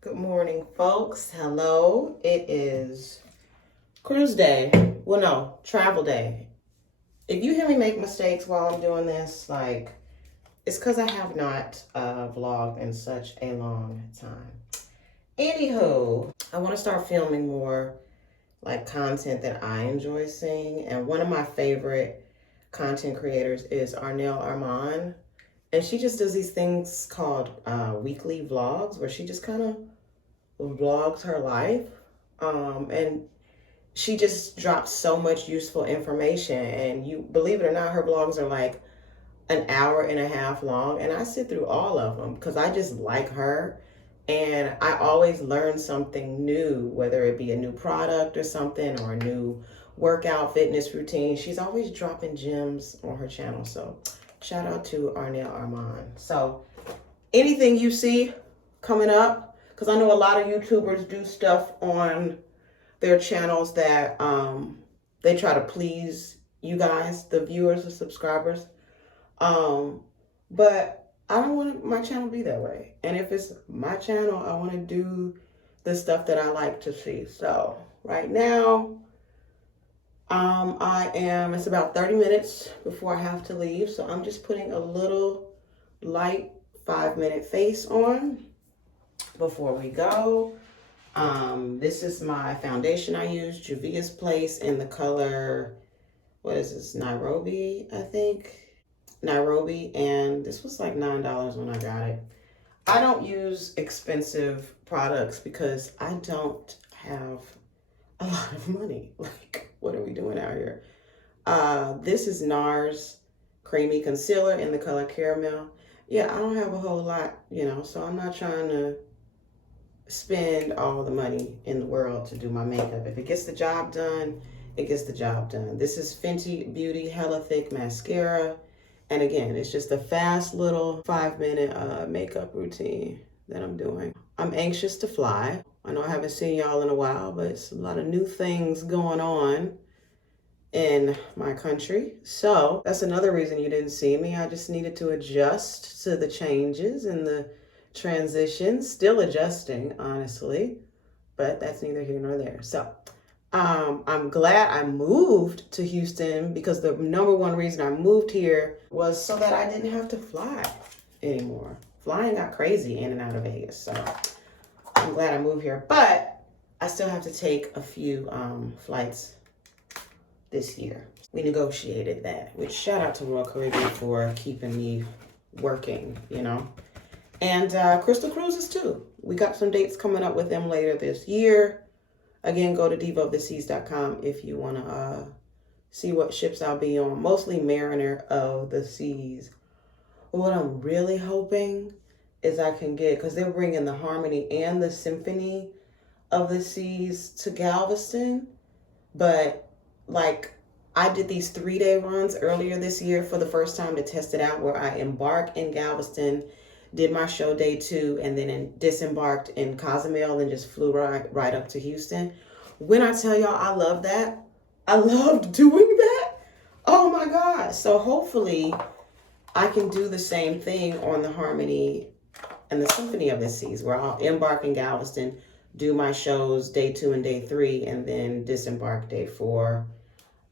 Good morning, folks. Hello. It is cruise day. Well, no, travel day. If you hear me make mistakes while I'm doing this, it's because I have not vlogged in such a long time. Anywho, I want to start filming more content that I enjoy seeing. And one of my favorite content creators is Arnell Armand. And she just does these things called weekly vlogs where she just kind of vlogs her life. And she just drops so much useful information. And you believe it or not, her blogs are like an hour and a half long. And I sit through all of them because I just like her. And I always learn something new, whether it be a new product or something or a new workout fitness routine. She's always dropping gems on her channel. So shout out to Arnell Armand. So anything you see coming up, because I know a lot of YouTubers do stuff on their channels that they try to please you guys, the viewers, the subscribers. But I don't want my channel to be that way. And if it's my channel, I want to do the stuff that I like to see. So right now, it's about 30 minutes before I have to leave. So I'm just putting a little light 5-minute face on before we go. This is my foundation I use, Juvia's Place, in the color, what is this, Nairobi, I think. Nairobi, and this was like $9 when I got it. I don't use expensive products because I don't have a lot of money. Like, what are we doing out here? This is NARS Creamy Concealer in the color Caramel. Yeah, I don't have a whole lot, so I'm not trying to spend all the money in the world to do my makeup. If it gets the job done, it gets the job done. This is Fenty Beauty Hella Thick Mascara. And again, it's just a fast little 5-minute makeup routine that I'm doing. I'm anxious to fly. I know I haven't seen y'all in a while, but it's a lot of new things going on in my country. So that's another reason you didn't see me. I just needed to adjust to the changes and the transitions. Still adjusting, honestly, but that's neither here nor there. So I'm glad I moved to Houston because the number one reason I moved here was so that I didn't have to fly anymore. Flying got crazy in and out of Vegas. So I'm glad I moved here, but I still have to take a few flights this year. We negotiated that, which shout out to Royal Caribbean for keeping me working, And Crystal Cruises too. We got some dates coming up with them later this year. Again, go to divaoftheseas.com if you want to see what ships I'll be on. Mostly Mariner of the Seas. What I'm really hoping is I can get, because they're bringing the Harmony and the Symphony of the Seas to Galveston. But I did these 3-day runs earlier this year for the first time to test it out, where I embarked in Galveston, did my show day 2, and then disembarked in Cozumel and just flew right up to Houston. When I tell y'all I love that, I loved doing that. Oh my God. So hopefully I can do the same thing on the Harmony and the Symphony of the Seas, where I'll embark in Galveston, do my shows day 2 and day 3, and then disembark day 4.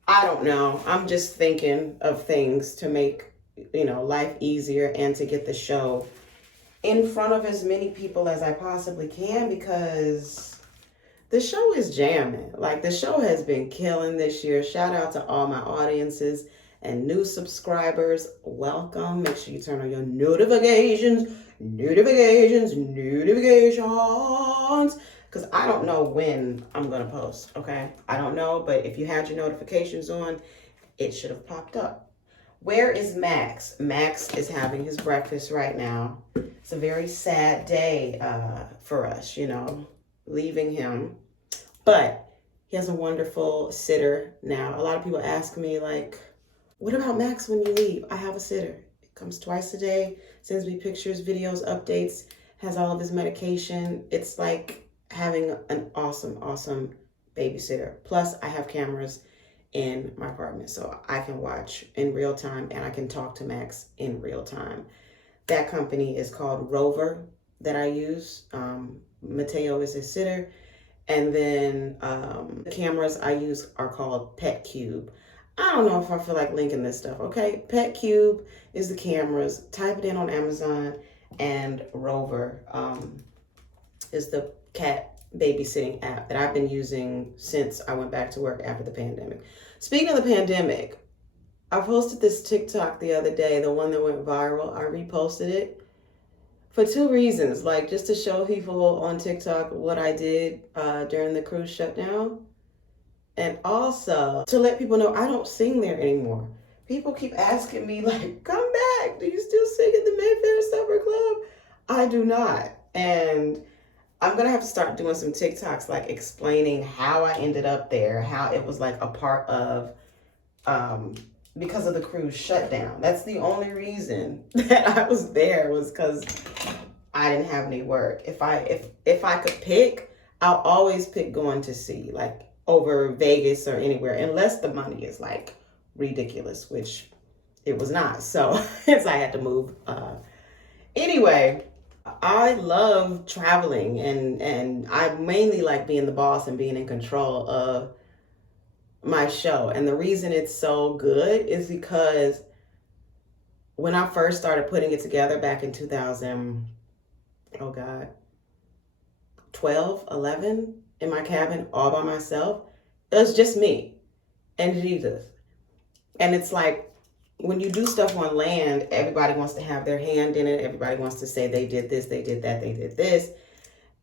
I don't know. I'm just thinking of things to make, life easier and to get the show in front of as many people as I possibly can, because the show is jamming. The show has been killing this year. Shout out to all my audiences and new subscribers. Welcome. Make sure you turn on your notifications, because I don't know when I'm going to post, okay? I don't know, but if you had your notifications on, it should have popped up. Where is Max? Max is having his breakfast right now. It's a very sad day for us, leaving him. But he has a wonderful sitter now. A lot of people ask me, what about Max when you leave? I have a sitter. It comes twice a day, sends me pictures, videos, updates, has all of his medication. It's like having an awesome, awesome babysitter. Plus, I have cameras in my apartment, so I can watch in real time and I can talk to Max in real time. That company is called ROVER that I use. Mateo is his sitter. And then the cameras I use are called Pet Cube. I don't know if I feel like linking this stuff, okay? Pet Cube is the cameras. Type it in on Amazon. And ROVER is the cat babysitting app that I've been using since I went back to work after the pandemic. Speaking of the pandemic, I posted this TikTok the other day, the one that went viral. I reposted it for two reasons, like just to show people on TikTok what I did during the cruise shutdown, and also to let people know I don't sing there anymore. People keep asking me like, come back, do you still sing at the Mayfair Supper Club? I do not. And I'm gonna have to start doing some TikToks like explaining how I ended up there, how it was like a part of because of the cruise shutdown. That's the only reason that I was there, was because I didn't have any work. If I could pick, I'll always pick going to sea, like over Vegas or anywhere, unless the money is like ridiculous, which it was not. So hence I had to move. Anyway, I love traveling, and I mainly like being the boss and being in control of my show. And the reason it's so good is because when I first started putting it together back in 12, 11, in my cabin all by myself, it was just me and Jesus. And it's like, when you do stuff on land, everybody wants to have their hand in it. Everybody wants to say they did this, they did that, they did this.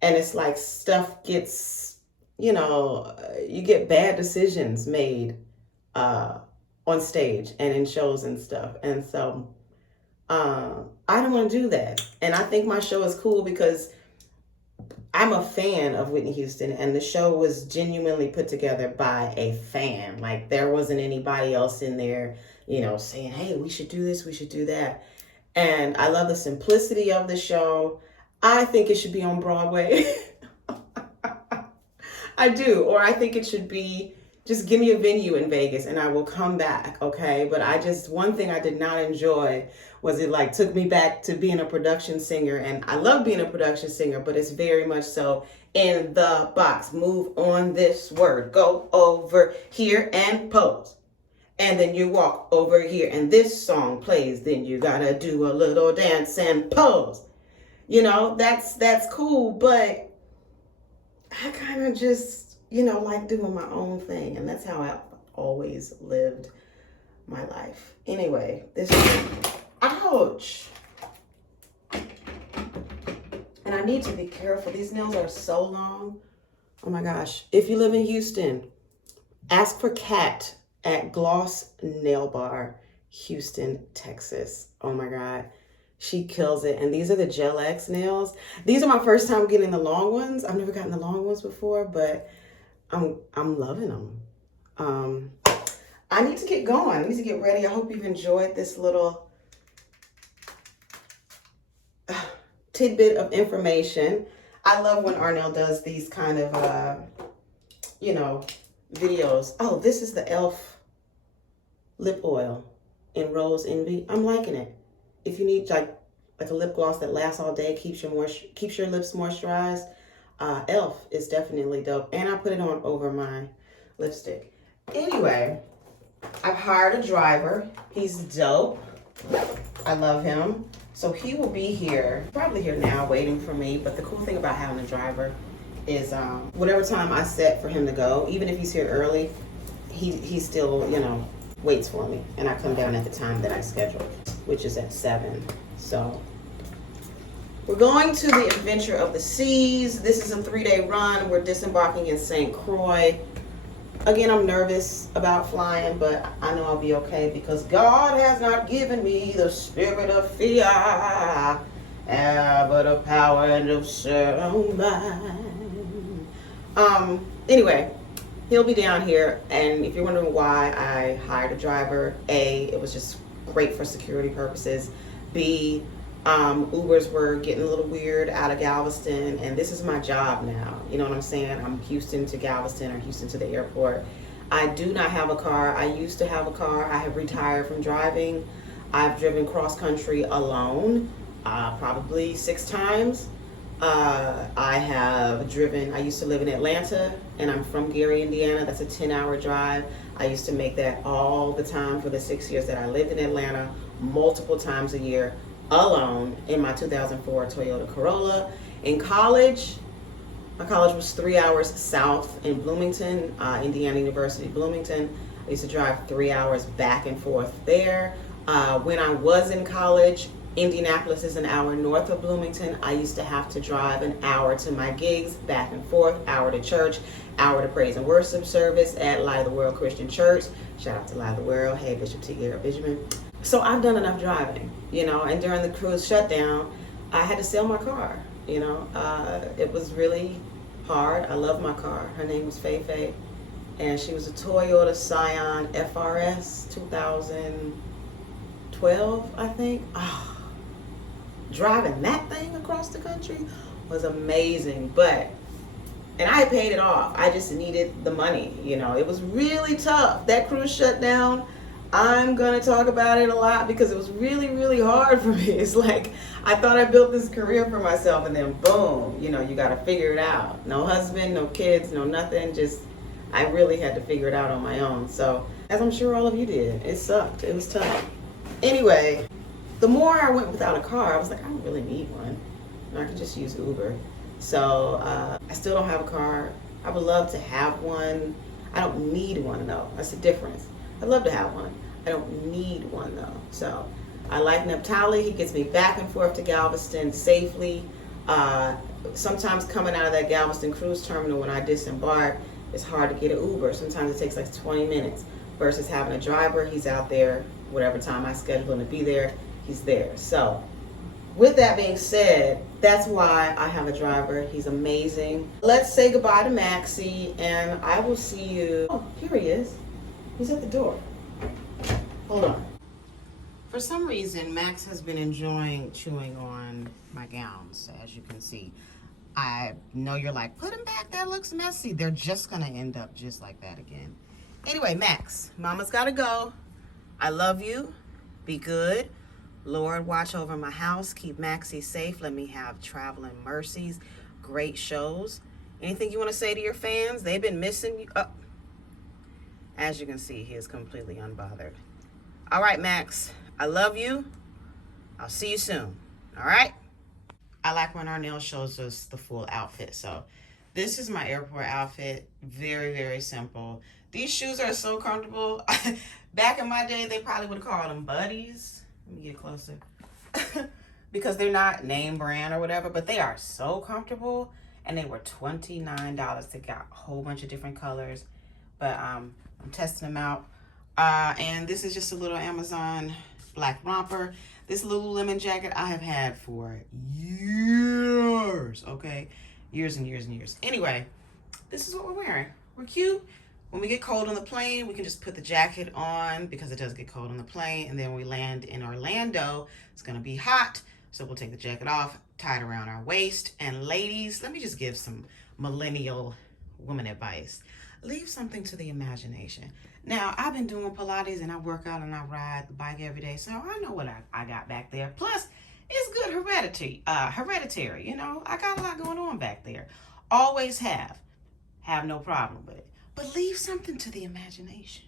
And it's like stuff gets, you get bad decisions made on stage and in shows and stuff. And so I don't want to do that. And I think my show is cool because I'm a fan of Whitney Houston, and the show was genuinely put together by a fan. Like, there wasn't anybody else in there saying, hey, we should do this, we should do that. And I love the simplicity of the show. I think it should be on Broadway. I do. Or I think it should be, just give me a venue in Vegas and I will come back, okay? But one thing I did not enjoy was it like took me back to being a production singer. And I love being a production singer, but it's very much so in the box. Move on this word. Go over here and pose. And then you walk over here and this song plays. Then you gotta do a little dance and pose. That's cool, but I kind of just, like doing my own thing. And that's how I've always lived my life. Anyway, ouch. And I need to be careful. These nails are so long. Oh my gosh. If you live in Houston, ask for Kat at Gloss Nail Bar, Houston, Texas. Oh my God. She kills it. And these are the Gel X nails. These are my first time getting the long ones. I've never gotten the long ones before, but I'm loving them. I need to get going. I need to get ready. I hope you've enjoyed this little tidbit of information. I love when Arnell does these kind of, videos. Oh, this is the e.l.f. lip oil in Rose Envy. I'm liking it. If you need like a lip gloss that lasts all day, keeps your lips moisturized, e.l.f. is definitely dope. And I put it on over my lipstick. Anyway, I've hired a driver. He's dope. I love him. So he will be here, probably here now, waiting for me. But the cool thing about having a driver is whatever time I set for him to go, even if he's here early, he still, waits for me. And I come down at the time that I scheduled, which is at 7. So we're going to the Adventure of the Seas. This is a 3-day run. We're disembarking in St. Croix. Again, I'm nervous about flying, but I know I'll be okay because God has not given me the spirit of fear, but of power and of sound mind. Anyway, he'll be down here, and if you're wondering why I hired a driver, A, it was just great for security purposes. B, Ubers were getting a little weird out of Galveston, and this is my job now. You know what I'm saying? I'm Houston to Galveston or Houston to the airport. I do not have a car. I used to have a car. I have retired from driving. I've driven cross country alone, probably 6 times. I have driven, I used to live in Atlanta, and I'm from Gary, Indiana. That's a 10-hour drive. I used to make that all the time for the 6 years that I lived in Atlanta, multiple times a year, alone, in my 2004 Toyota Corolla. In college, my college was 3 hours south in Bloomington, Indiana University, Bloomington. I used to drive 3 hours back and forth there. When I was in college, Indianapolis is an hour north of Bloomington. I used to have to drive an hour to my gigs, back and forth, hour to church, hour to praise and worship service at Light of the World Christian Church. Shout out to Light of the World. Hey, Bishop Tik Tok. So I've done enough driving, you know, and during the cruise shutdown, I had to sell my car, you know. It was really hard. I love my car. Her name was Fei Fei, and she was a Toyota Scion FRS 2012, I think. Oh, driving that thing across the country was amazing, and I paid it off. I just needed the money, you know. It was really tough. That cruise shut down. I'm gonna talk about it a lot because it was really, really hard for me. It's like I thought I built this career for myself, and then boom, you know, you gotta figure it out. No husband, no kids, no nothing. Just, I really had to figure it out on my own. So, as I'm sure all of you did, it sucked. It was tough. Anyway, the more I went without a car, I was like, I don't really need one. I could just use Uber. So I still don't have a car. I would love to have one. I don't need one though. That's the difference. I'd love to have one. I don't need one though. So I like Neptali. He gets me back and forth to Galveston safely. Sometimes coming out of that Galveston cruise terminal when I disembark, it's hard to get an Uber. Sometimes it takes like 20 minutes versus having a driver. He's out there whatever time I schedule him to be there. He's there. So with that being said, that's why I have a driver. He's amazing. Let's say goodbye to Maxie, and I will see you. Oh, here he is. He's at the door. Hold on. For some reason, Max has been enjoying chewing on my gowns, as you can see. I know you're like, put them back, that looks messy. They're just gonna end up just like that again. Anyway, Max, mama's gotta go. I love you. Be good. Lord, watch over my house. Keep Maxie safe. Let me have traveling mercies. Great shows. Anything you want to say to your fans? They've been missing you. Oh. As you can see, he is completely unbothered. All right, Max. I love you. I'll see you soon. All right? I like when Arnell shows us the full outfit. So this is my airport outfit. Very, very simple. These shoes are so comfortable. Back in my day, they probably would have called them buddies. Let me get closer. Because they're not name brand or whatever, but they are so comfortable. And they were $29. They got a whole bunch of different colors. But I'm testing them out. And this is just a little Amazon black romper. This Lululemon jacket I have had for years. Okay? Years and years and years. Anyway, this is what we're wearing. We're cute. When we get cold on the plane, we can just put the jacket on because it does get cold on the plane. And then when we land in Orlando, it's going to be hot. So we'll take the jacket off, tie it around our waist. And ladies, let me just give some millennial woman advice. Leave something to the imagination. Now, I've been doing Pilates and I work out and I ride the bike every day. So I know what I got back there. Plus, it's good hereditary, you know. I got a lot going on back there. Always have. Have no problem with it. But leave something to the imagination.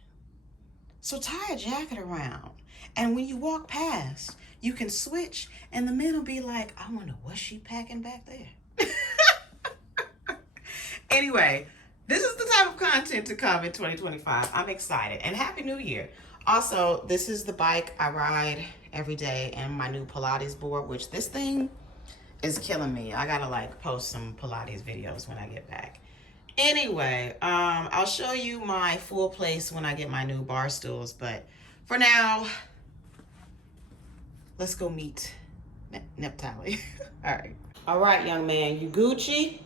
So tie a jacket around. And when you walk past, you can switch and the men will be like, I wonder what's she packing back there. Anyway, this is the type of content to come in 2025. I'm excited. And Happy New Year. Also, this is the bike I ride every day and my new Pilates board, which this thing is killing me. I gotta like post some Pilates videos when I get back. Anyway, I'll show you my full place when I get my new bar stools, but for now, let's go meet Neptali. All right, young man, you Gucci?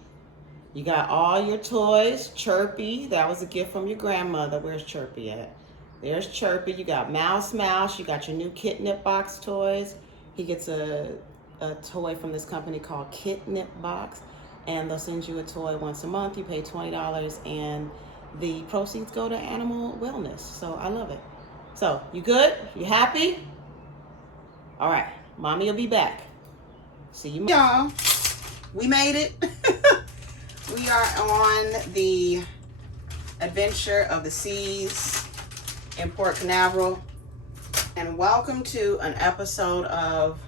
You got all your toys. Chirpy, that was a gift from your grandmother. Where's Chirpy at? There's Chirpy. You got Mouse. You got your new Kitnip Box toys. He gets a toy from this company called Kitnip Box. And they'll send you a toy once a month. You pay $20 and the proceeds go to animal wellness. So I love it. So you good? You happy? All right, mommy will be back. See you, y'all. we made it. We are on the adventure of the seas in Port Canaveral, and welcome to an episode of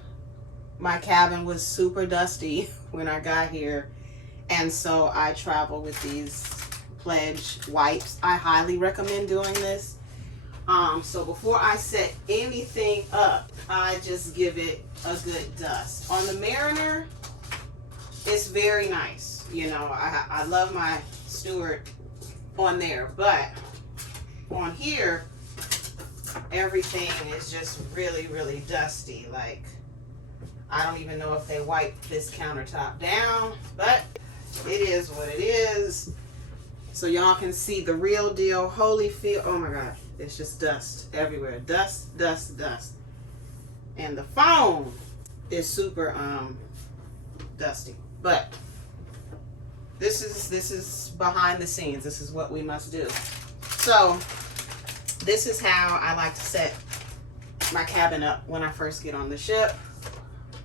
my cabin was super dusty when I got here, and so I travel with these Pledge wipes. I highly recommend doing this. So before I set anything up, I just give it a good dust. On the Mariner, it's very nice. You know, I love my Stewart on there, but on here, everything is just really, really dusty. Like, I don't even know if they wiped this countertop down, but it is what it is. So y'all can see the real deal. Holyfield, oh my God, it's just dust everywhere. Dust, dust, dust. And the phone is super dusty. But this is behind the scenes. This is what we must do. So this is how I like to set my cabin up when I first get on the ship.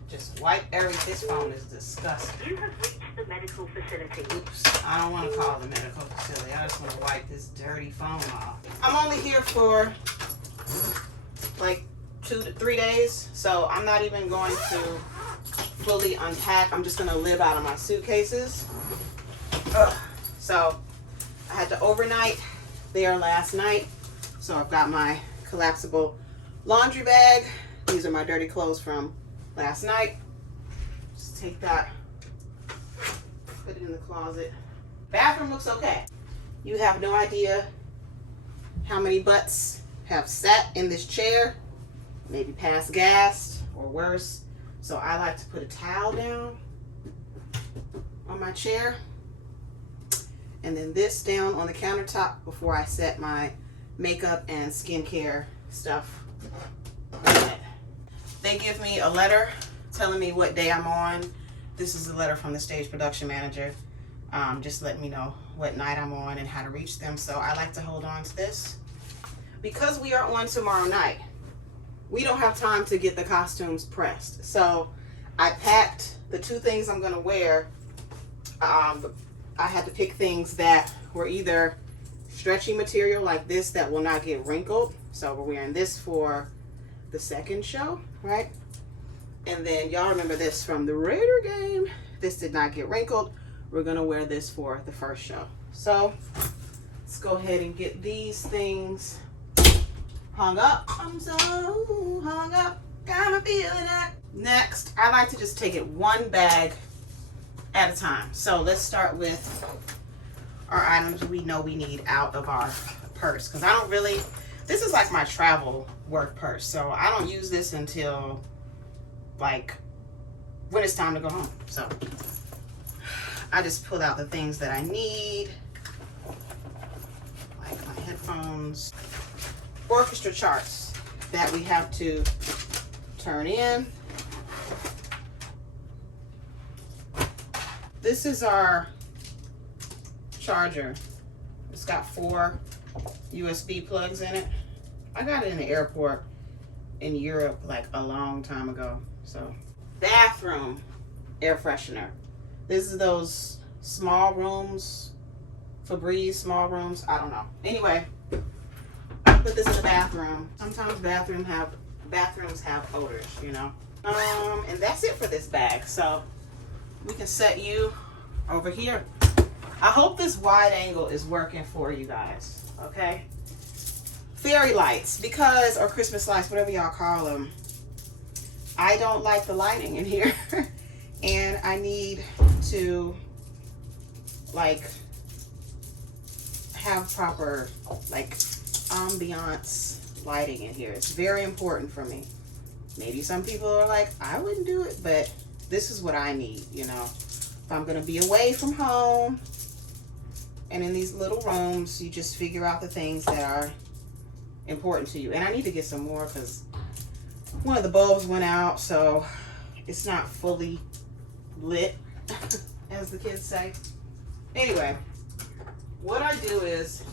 Just wipe everything. This phone is disgusting. You have reached the medical facility. Oops, I don't want to call the medical facility. I just want to wipe this dirty phone off. I'm only here for like 2 to 3 days, so I'm not even going to fully unpack. I'm just going to live out of my suitcases. So I had to overnight there last night. So I've got my collapsible laundry bag. These are my dirty clothes from last night. Just take that, put it in the closet. Bathroom looks okay. You have no idea how many butts have sat in this chair, maybe past gassed or worse. So I like to put a towel down on my chair, and then this down on the countertop before I set my makeup and skincare stuff on it. They give me a letter telling me what day I'm on. This is a letter from the stage production manager. Just letting me know what night I'm on and how to reach them. So I like to hold on to this. Because we are on tomorrow night, we don't have time to get the costumes pressed. So I packed the 2 things I'm gonna wear. I had to pick things that were either stretchy material like this that will not get wrinkled. So we're wearing this for the second show, right? And then y'all remember this from the Raider game. This did not get wrinkled. We're gonna wear this for the first show. So let's go ahead and get these things hung up. I'm so hung up, got a feeling that. Next, I like to just take it one bag at a time. So let's start with our items we know we need out of our purse. Because I don't really, this is like my travel work purse. So I don't use this until like when it's time to go home. So I just pull out the things that I need, like my headphones, orchestra charts that we have to turn in. This is our charger. It's got 4 USB plugs in it. I got it in the airport in Europe like a long time ago. So, bathroom air freshener. This is those small rooms, Febreze small rooms. I don't know. Anyway, put this in the bathroom. Sometimes bathrooms have odors, you know. And that's it for this bag. So we can set you over here. I hope this wide angle is working for you guys. Okay. Fairy lights, because, or Christmas lights, whatever y'all call them. I don't like the lighting in here. And I need to like have proper like ambiance lighting in here. It's very important for me. Maybe some people are like, I wouldn't do it, but this is what I need, you know. If I'm gonna be away from home and in these little rooms, you just figure out the things that are important to you. And I need to get some more because one of the bulbs went out, so it's not fully lit, as the kids say. Anyway, what I do is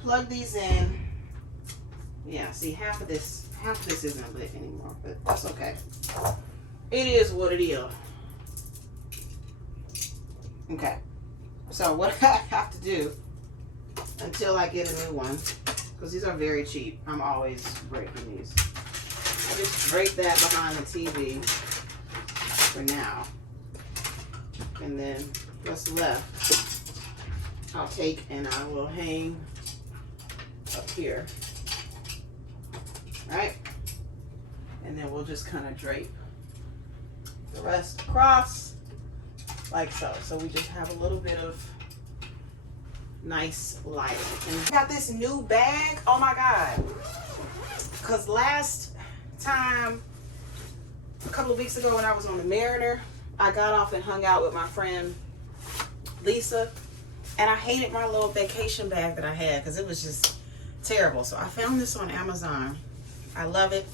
plug these in. Yeah, see, half of this isn't lit anymore, but that's okay. It is what it is. Okay. So what I have to do until I get a new one, because these are very cheap. I'm always breaking these. I just drape that behind the TV for now. And then what's left, I'll take and I will hang up here. Right? And then we'll just kind of drape the rest across like so. So we just have a little bit of nice light. And I got this new bag. Oh my God. Because last time, a couple of weeks ago when I was on the Mariner, I got off and hung out with my friend Lisa, and I hated my little vacation bag that I had because it was just terrible. So I found this on Amazon. I love it.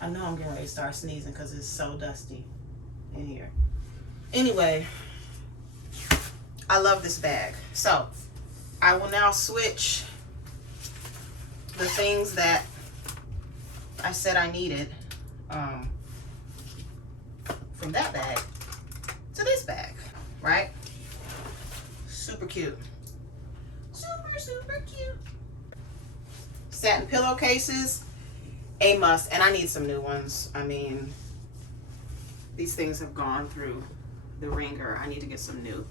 I know I'm getting ready to start sneezing because it's so dusty in here. Anyway, I love this bag. So I will now switch the things that I said I needed from that bag to this bag, right? Super cute. Super, super cute. Satin pillowcases, a must, and I need some new ones. I mean, these things have gone through the ringer. I need to get some new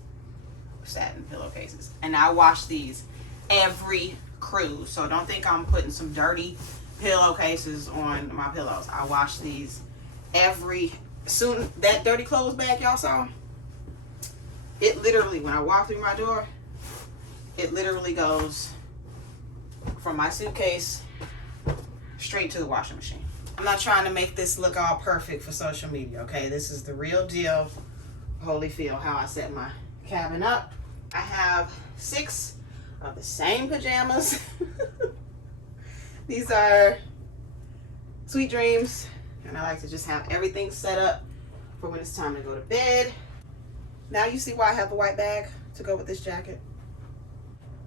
satin pillowcases. And I wash these every cruise, so don't think I'm putting some dirty pillowcases on my pillows. I wash these every, soon that dirty clothes bag y'all saw, it literally, when I walk through my door, it literally goes from my suitcase straight to the washing machine. I'm not trying to make this look all perfect for social media, okay? This is the real deal, Holyfield, how I set my cabin up. I have 6 of the same pajamas. These are Sweet Dreams, and I like to just have everything set up for when it's time to go to bed. Now you see why I have the white bag to go with this jacket.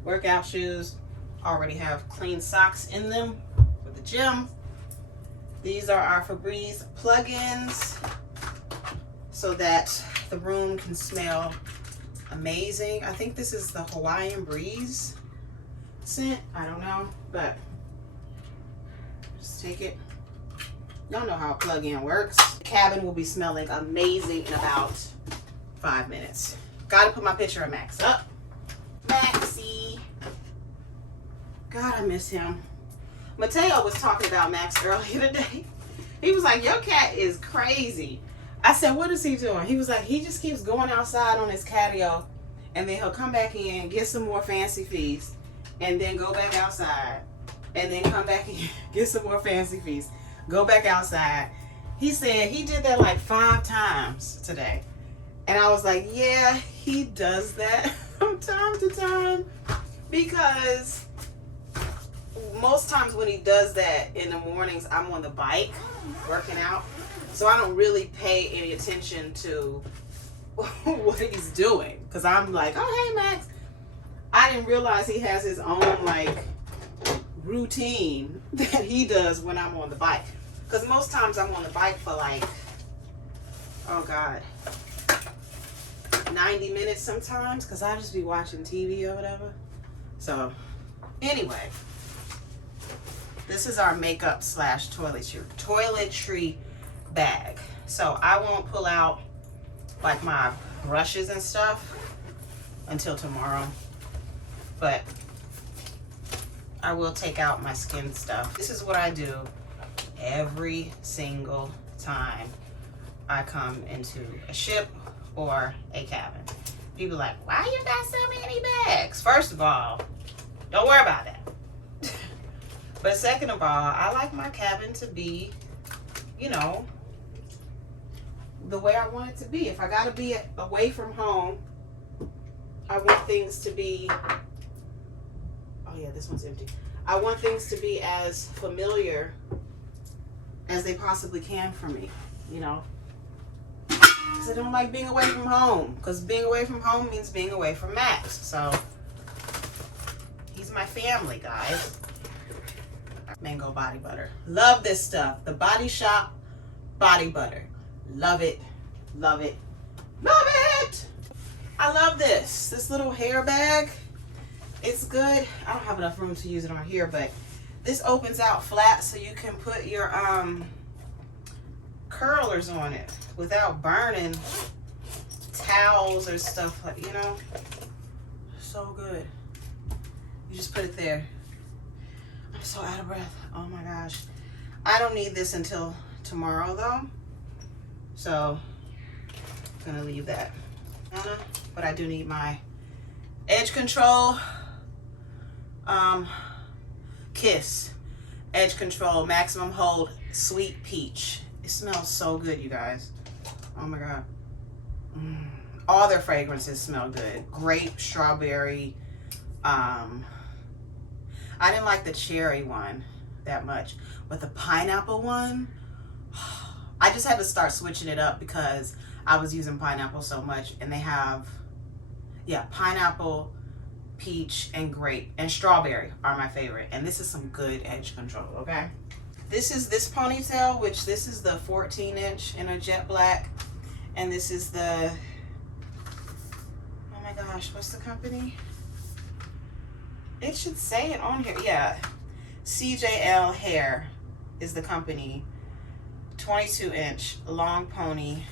Workout shoes already have clean socks in them for the gym. These are our Febreze plugins so that the room can smell amazing. I think this is the Hawaiian Breeze scent. I don't know, but just take it. Y'all know how a plug-in works. The cabin will be smelling amazing in about 5 minutes. Gotta put my picture of Max up. Maxie. God, I miss him. Mateo was talking about Max earlier today. He was like, your cat is crazy. I said, what is he doing? He was like, he just keeps going outside on his catio, and then he'll come back in, get some more fancy feast, and then go back outside, and then come back in, get some more fancy feast, go back outside. He said he did that like 5 times today. And I was like, yeah, he does that from time to time, because most times when he does that in the mornings, I'm on the bike working out. So I don't really pay any attention to what he's doing, because I'm like, oh, hey, Max. I didn't realize he has his own like routine that he does when I'm on the bike. Because most times I'm on the bike for like, oh God, 90 minutes sometimes, because I just be watching TV or whatever. So anyway, this is our makeup / toiletry bag. So I won't pull out like my brushes and stuff until tomorrow, but I will take out my skin stuff. This is what I do every single time I come into a ship or a cabin. People are like, why you got so many bags? First of all, don't worry about that. But second of all, I like my cabin to be, you know, the way I want it to be. If I gotta be away from home, I want things to be, oh yeah, this one's empty. I want things to be as familiar as they possibly can for me, you know. Because I don't like being away from home. Because being away from home means being away from Max. So, he's my family, guys. Mango body butter. Love this stuff. The Body Shop body butter. Love it. Love it. Love it! I love this little hair bag. It's good. I don't have enough room to use it on here, but this opens out flat so you can put your curlers on it without burning towels or stuff, like, you know. So good. You just put it there. I'm so out of breath. Oh my gosh. I don't need this until tomorrow though, so I'm gonna leave that. But I do need my edge control Kiss edge control maximum hold sweet peach. It smells so good, you guys. Oh my god. All their fragrances smell good. Grape, strawberry. I didn't like the cherry one that much, but the pineapple one, I just had to start switching it up because I was using pineapple so much. And they have, yeah, pineapple, peach, and grape, and strawberry are my favorite. And this is some good edge control, okay? This is this ponytail, which this is the 14-inch in a jet black. And this is the, oh my gosh, what's the company? It should say it on here. Yeah, CJL Hair is the company. 22-inch long pony,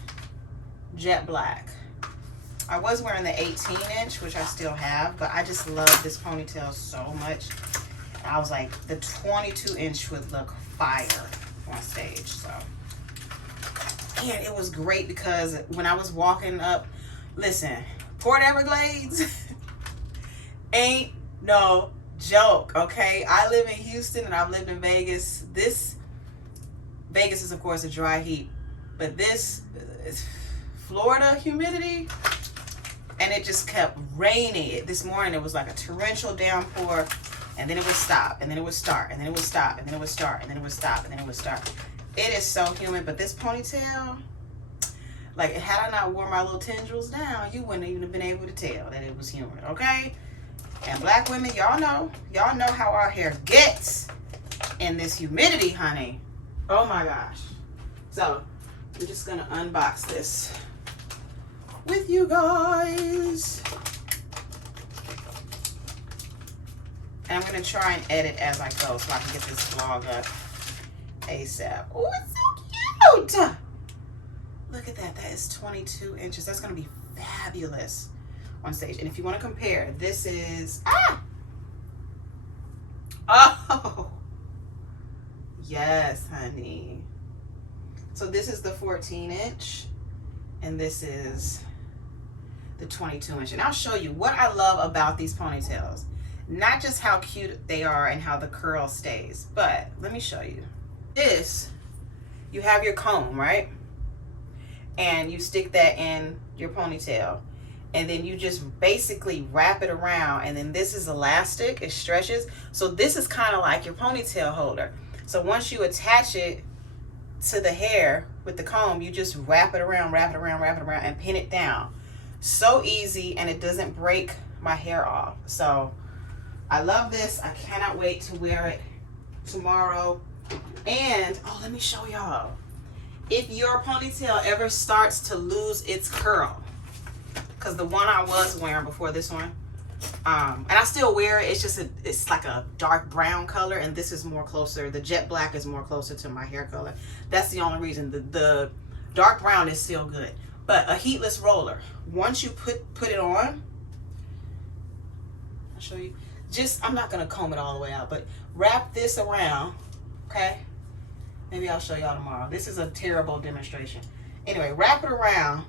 jet black. I was wearing the 18-inch, which I still have, but I just love this ponytail so much. I was like, the 22-inch would look fire on stage. So, and it was great because when I was walking up, listen, Port Everglades ain't no joke, okay? I live in Houston and I've lived in Vegas. Vegas is of course a dry heat, but this Florida humidity, and it just kept raining. This morning it was like a torrential downpour, and then it would stop, and then it would start, and then it would stop, and then it would start, and then it would stop, and then it would start. It is so humid, but this ponytail, like, had I not worn my little tendrils down, you wouldn't even have been able to tell that it was humid, okay? And black women, y'all know how our hair gets in this humidity, honey. Oh my gosh. So I'm just gonna unbox this with you guys. And I'm gonna try and edit as I go so I can get this vlog up ASAP. Oh, it's so cute. Look at that. That is 22 inches. That's gonna be fabulous on stage. And if you want to compare, this is oh yes, honey. So this is the 14-inch and this is the 22-inch. And I'll show you what I love about these ponytails. Not just how cute they are and how the curl stays, but let me show you. This, you have your comb, right? And you stick that in your ponytail. And then you just basically wrap it around, and then this is elastic, it stretches. So this is kind of like your ponytail holder. So once you attach it to the hair with the comb, you just wrap it around, and pin it down. So easy, and it doesn't break my hair off. So I love this. I cannot wait to wear it tomorrow. And, oh, let me show y'all. If your ponytail ever starts to lose its curl, because the one I was wearing before this one, and I still wear it, it's just it's like a dark brown color, and this is more closer, the jet black is more closer to my hair color. That's the only reason. The dark brown is still good. But a heatless roller, once you put it on, I'll show you. Just, I'm not gonna comb it all the way out, but wrap this around, okay? Maybe I'll show y'all tomorrow. This is a terrible demonstration. Anyway, wrap it around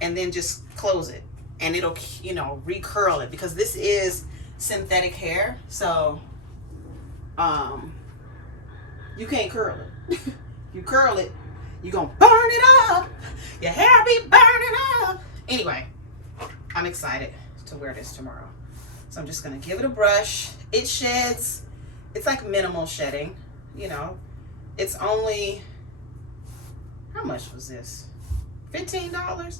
and then just close it, and it'll, you know, recurl it, because this is synthetic hair. So you can't curl it. You curl it, you're gonna burn it up. Your hair be burning up. Anyway, I'm excited to wear this tomorrow. So I'm just gonna give it a brush. It sheds, it's like minimal shedding, you know. It's only, how much was this? $15?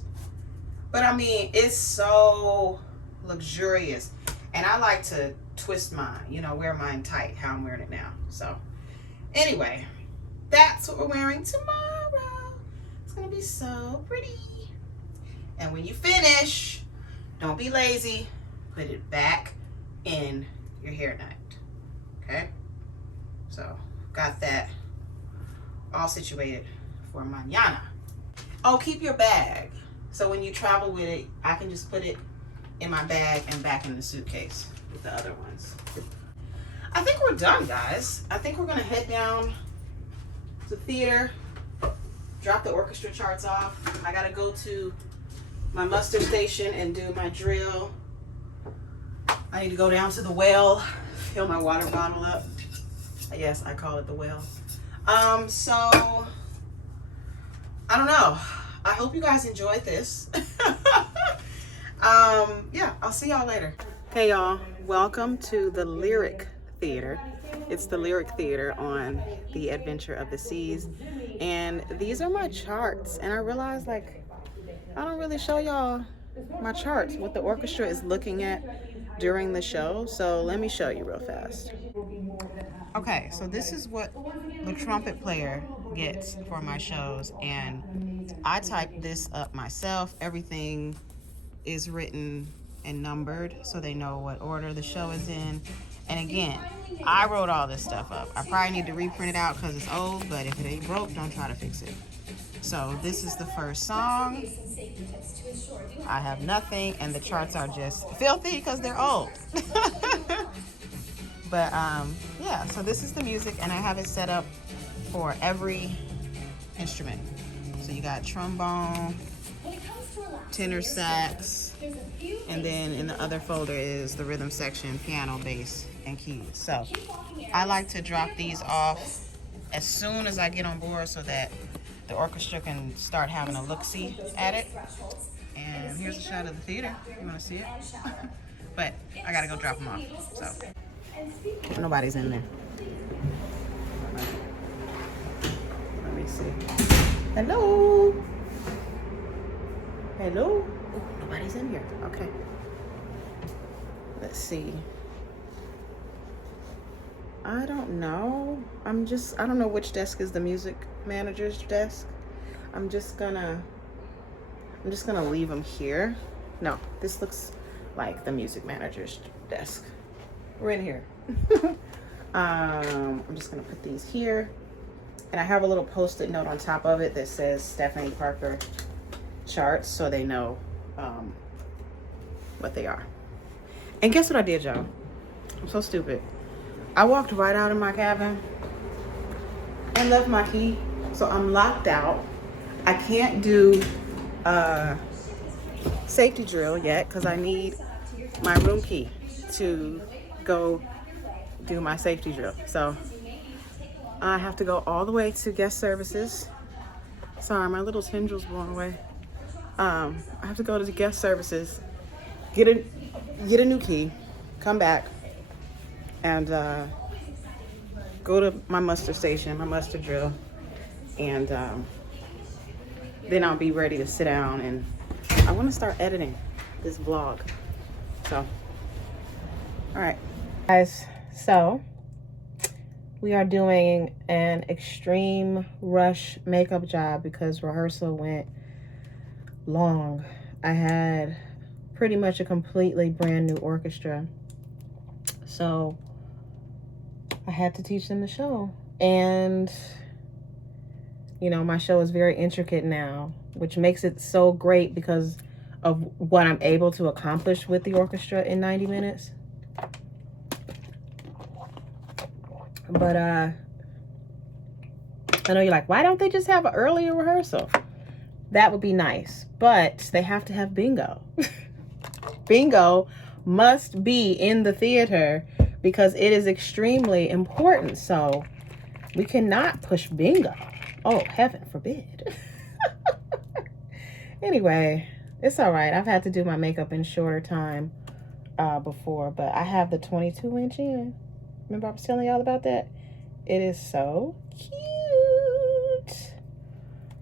But I mean, it's so luxurious. And I like to twist mine, you know, wear mine tight, how I'm wearing it now. So anyway, that's what we're wearing tomorrow. It's gonna be so pretty. And when you finish, Don't be lazy. Put it back in your hair net. Okay? So, got that all situated for mañana. Oh, keep your bag. So when you travel with it, I can just put it in my bag and back in the suitcase with the other ones. I think we're done, guys. I think we're gonna head down to theater, drop the orchestra charts off. I gotta go to my muster station and do my drill. I need to go down to the well, fill my water bottle up. Yes, I call it the well. So I don't know. I hope you guys enjoyed this. Yeah, I'll see y'all later. Hey y'all, welcome to the Lyric Theater. It's the Lyric Theater on the Adventure of the Seas. And these are my charts. And I realized, like, I don't really show y'all my charts, what the orchestra is looking at during the show. So let me show you real fast. Okay, so this is what the trumpet player gets for my shows, and I typed this up myself. Everything is written and numbered so they know what order the show is in. And again, I wrote all this stuff up. I probably need to reprint it out because it's old, but if it ain't broke, don't try to fix it. So this is the first song. I have nothing, and the charts are just filthy because they're old. But yeah, so this is the music, and I have it set up for every instrument. So you got trombone, tenor sax, and then in the other folder is the rhythm section, piano, bass, and keys. So I like to drop these off as soon as I get on board so that the orchestra can start having a look-see at it. And here's a shot of the theater. You want to see it? But I gotta go drop them off. So nobody's in there. Let me see. Hello. Hello. Oh, nobody's in here. Okay. Let's see. I don't know. I don't know which desk is the music manager's desk. I'm just gonna leave them here. No, this looks like the music manager's desk. We're in here. I'm just gonna put these here. And I have a little post-it note on top of it that says Stephanie Parker charts, so they know what they are. And guess what I did, y'all? I'm so stupid. I walked right out of my cabin and left my key. So I'm locked out. I can't do safety drill yet because I need my room key to go do my safety drill. So I have to go all the way to guest services. Sorry, my little tendril's blowing away. I have to go to the guest services, get a new key, come back, and go to my muster station, my muster drill, and then I'll be ready to sit down, and I want to start editing this vlog. So, all right, guys. So we are doing an extreme rush makeup job because rehearsal went long. I had pretty much a completely brand new orchestra, so I had to teach them the show. And you know, my show is very intricate now, which makes it so great because of what I'm able to accomplish with the orchestra in 90 minutes. But I know you're like, why don't they just have an earlier rehearsal? That would be nice, but they have to have bingo. Bingo must be in the theater because it is extremely important. So we cannot push bingo. Oh, heaven forbid. Anyway, it's all right. I've had to do my makeup in shorter time before, but I have the 22-inch in. Remember I was telling y'all about that? It is so cute.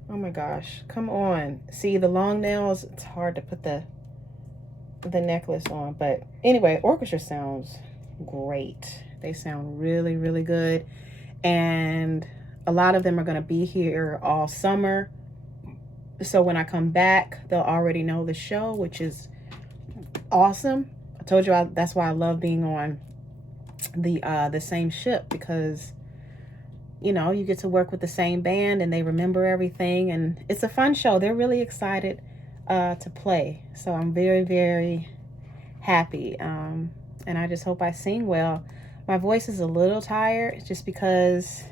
Oh my gosh, come on. See, the long nails, it's hard to put the necklace on. But anyway, orchestra sounds great. They sound really, really good. And a lot of them are going to be here all summer. So when I come back, they'll already know the show, which is awesome. I told you that's why I love being on the same ship, because you know, you get to work with the same band and they remember everything, and it's a fun show. They're really excited to play, so I'm very, very happy, and I just hope I sing well. My voice is a little tired just because,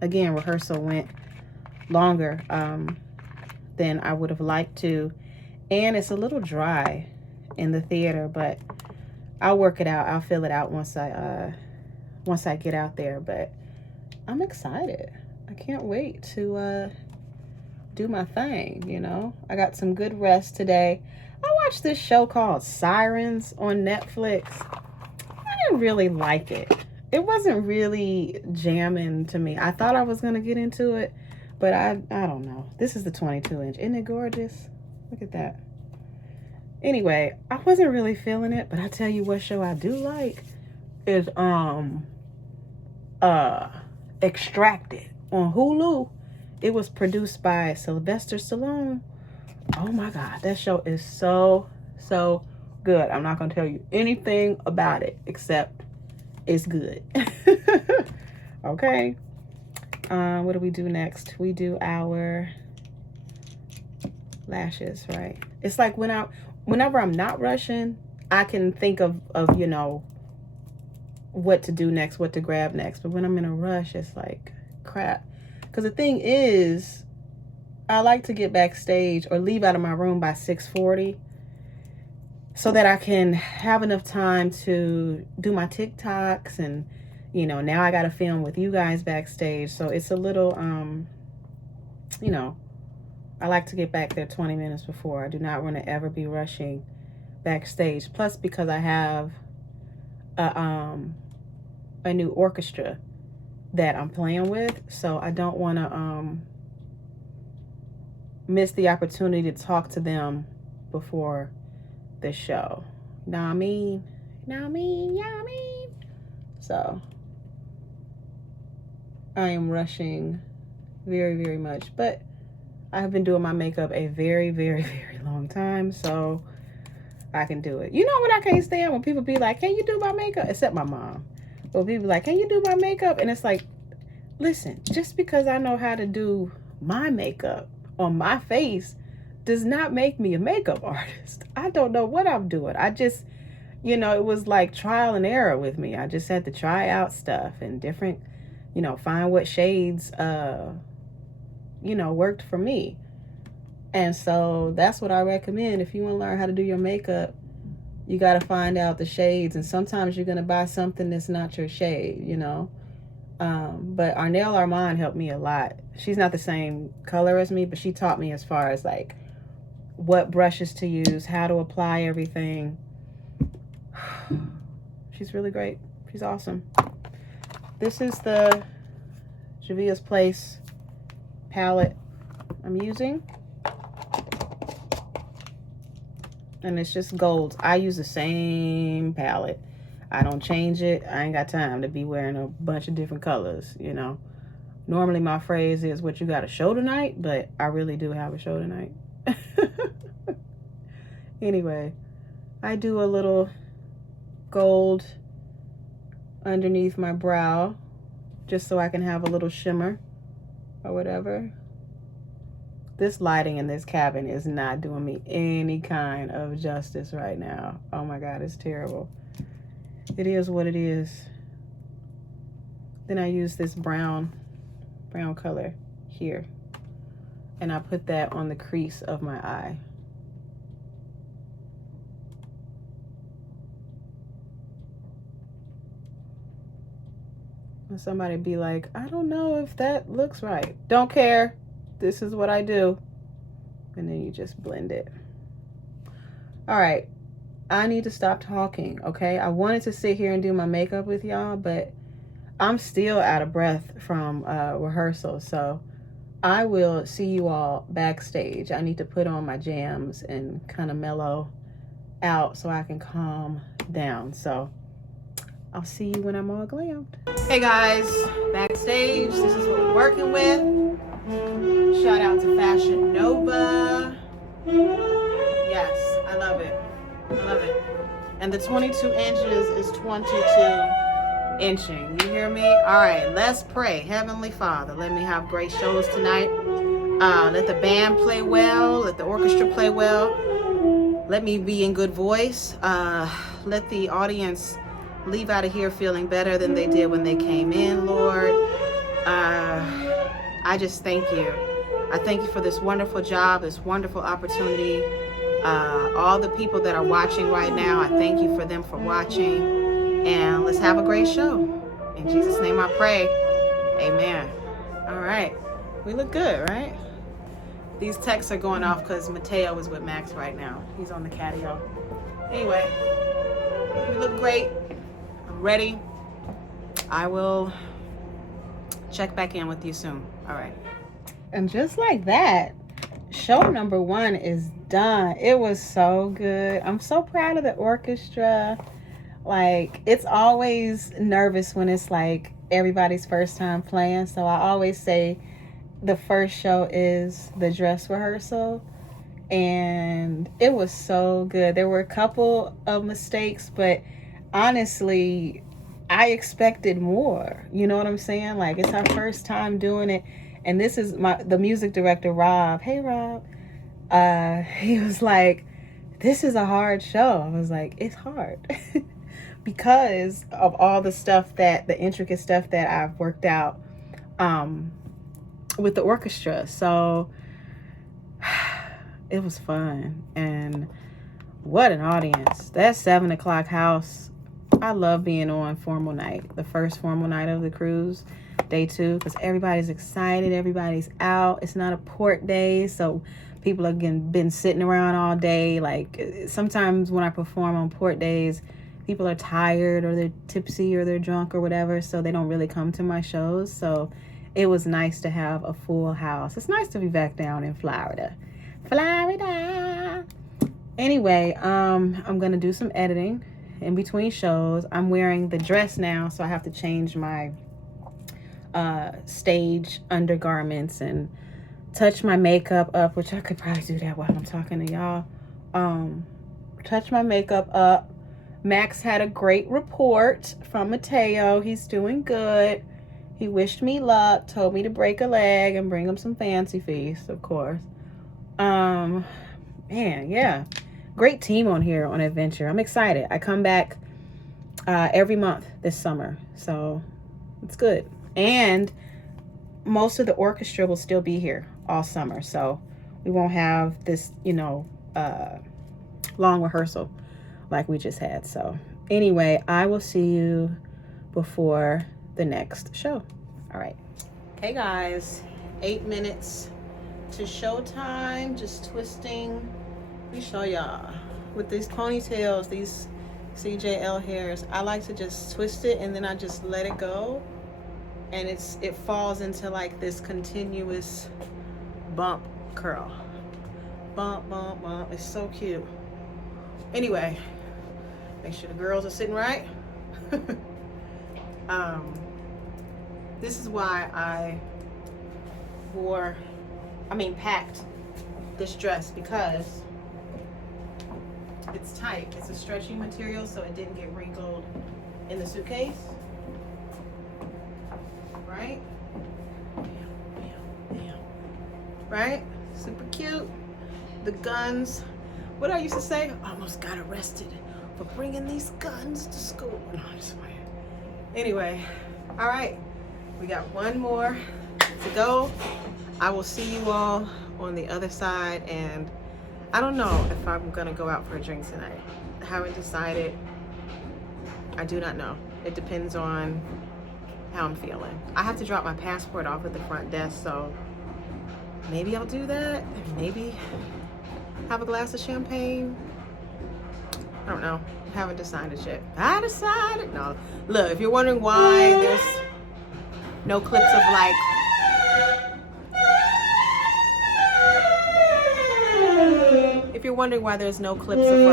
again, rehearsal went longer than I would have liked to, and it's a little dry in the theater, but I'll work it out. I'll fill it out once I get out there. But I'm excited. I can't wait to do my thing, you know. I got some good rest today. I watched this show called Sirens on Netflix. I didn't really like it. It wasn't really jamming to me. I thought I was going to get into it, but I don't know. This is the 22-inch. Isn't it gorgeous? Look at that. Anyway, I wasn't really feeling it, but I tell you what show I do like is Extracted on Hulu. It was produced by Sylvester Stallone. Oh my God, that show is so good. I'm not gonna tell you anything about it except it's good. Okay. What do we do next? We do our lashes, right? It's like whenever I'm not rushing, I can think of you know, what to do next, what to grab next. But when I'm in a rush, it's like crap. Because the thing is, I like to get backstage or leave out of my room by 6:40 so that I can have enough time to do my TikToks. And, you know, now I got to film with you guys backstage. So it's a little, you know, I like to get back there 20 minutes before. I do not want to ever be rushing backstage. Plus, because I have a new orchestra that I'm playing with, so I don't want to miss the opportunity to talk to them before the show. Know what I mean? Know what I mean? Yeah, I mean. So I am rushing very, very much, but I have been doing my makeup a very, very, very long time, so I can do it. You know what I can't stand? When people be like, can you do my makeup? Except my mom. But people be like, can you do my makeup? And it's like, listen, just because I know how to do my makeup on my face does not make me a makeup artist. I don't know what I'm doing. I just, you know, it was like trial and error with me. I just had to try out stuff and different, you know, find what shades, you know, worked for me. And so that's what I recommend. If you want to learn how to do your makeup, you got to find out the shades. And sometimes you're going to buy something that's not your shade, you know. But Arnell Armand helped me a lot. She's not the same color as me, but she taught me as far as like what brushes to use, how to apply everything. She's really great. She's awesome. This is the Javia's Place palette I'm using. And it's just golds. I use the same palette. I don't change it. I ain't got time to be wearing a bunch of different colors, you know. Normally my phrase is, what you got a show tonight? But I really do have a show tonight. Anyway, I do a little gold underneath my brow just so I can have a little shimmer or whatever. This lighting in this cabin is not doing me any kind of justice right now. Oh my God, it's terrible. It is what it is. Then I use this brown color here, and I put that on the crease of my eye. And somebody be like, I don't know if that looks right. Don't care. This is what I do. And then you just blend it. All right. I need to stop talking, okay? I wanted to sit here and do my makeup with y'all, but I'm still out of breath from rehearsal. So I will see you all backstage. I need to put on my jams and kind of mellow out so I can calm down. So I'll see you when I'm all glammed. Hey guys, backstage. This is what we're working with. Shout out to Fashion Nova. Yes, I love it. I love it. And the 22 inches is 22 inching. You hear me? All right, let's pray. Heavenly Father, let me have great shows tonight. Let the band play well. Let the orchestra play well. Let me be in good voice. Let the audience leave out of here feeling better than they did when they came in, Lord. I just thank you. I thank you for this wonderful job, this wonderful opportunity. All the people that are watching right now, I thank you for them for watching. And let's have a great show. In Jesus' name I pray. Amen. All right. We look good, right? These texts are going off because Mateo is with Max right now. He's on the catio. Anyway, we look great. I'm ready. I will check back in with you soon. All right. And just like that, show number 1 is done. It was so good. I'm so proud of the orchestra. Like, it's always nervous when it's like everybody's first time playing. So I always say the first show is the dress rehearsal. And it was so good. There were a couple of mistakes, but honestly, I expected more. You know what I'm saying? Like, it's our first time doing it. And this is the music director, Rob. Hey, Rob. He was like, this is a hard show. I was like, it's hard. Because of all the intricate stuff that I've worked out with the orchestra. So it was fun. And what an audience. That 7 o'clock house. I love being on formal night, the first formal night of the cruise, day 2, because everybody's excited, everybody's out. It's not a port day, so people have been sitting around all day. Like, sometimes when I perform on port days, people are tired or they're tipsy or they're drunk or whatever, so they don't really come to my shows. So it was nice to have a full house. It's nice to be back down in Florida. Anyway, I'm gonna do some editing in between shows. I'm wearing the dress now, so I have to change my stage undergarments and touch my makeup up, which I could probably do that while I'm talking to y'all. Touch my makeup up. Max had a great report from Mateo. He's doing good. He wished me luck, told me to break a leg and bring him some fancy feast, of course. Man, yeah. Great team on here on Adventure. I'm excited. I come back every month this summer, so it's good. And most of the orchestra will still be here all summer, so we won't have this, long rehearsal like we just had. So anyway, I will see you before the next show. All right. Hey guys, 8 minutes to showtime. Just twisting. Let me show y'all. With these ponytails, these CJL hairs, I like to just twist it and then I just let it go. And it falls into like this continuous bump curl. Bump, bump, bump. It's so cute. Anyway, make sure the girls are sitting right. This is why I packed this dress, because it's tight. It's a stretchy material, so it didn't get wrinkled in the suitcase. Right? Right? Super cute. The guns. What I used to say, I almost got arrested for bringing these guns to school. No, I'm just playing. Anyway, all right. We got one more to go. I will see you all on the other side, and I don't know if I'm gonna go out for a drink tonight. I haven't decided. I do not know. It depends on how I'm feeling. I have to drop my passport off at the front desk, so maybe I'll do that. Maybe have a glass of champagne. I don't know. I haven't decided yet. I decided. No. Look, if you're wondering why there's no clips of like